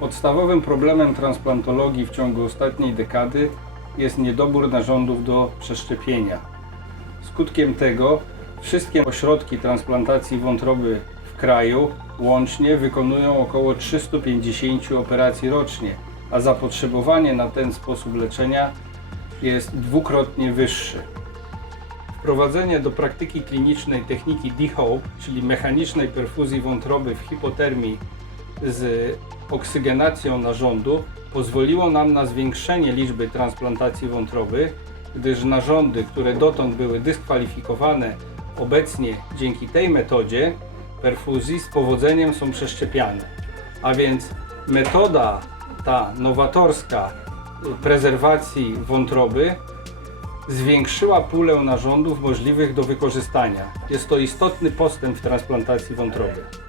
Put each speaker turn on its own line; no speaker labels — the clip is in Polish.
Podstawowym problemem transplantologii w ciągu ostatniej dekady jest niedobór narządów do przeszczepienia. Skutkiem tego wszystkie ośrodki transplantacji wątroby w kraju łącznie wykonują około 350 operacji rocznie, a zapotrzebowanie na ten sposób leczenia jest dwukrotnie wyższe. Wprowadzenie do praktyki klinicznej techniki D-Hope, czyli mechanicznej perfuzji wątroby w hipotermii z oksygenacją narządu, pozwoliło nam na zwiększenie liczby transplantacji wątroby, gdyż narządy, które dotąd były dyskwalifikowane, obecnie dzięki tej metodzie perfuzji z powodzeniem są przeszczepiane. A więc metoda ta nowatorska prezerwacji wątroby zwiększyła pulę narządów możliwych do wykorzystania. Jest to istotny postęp w transplantacji wątroby.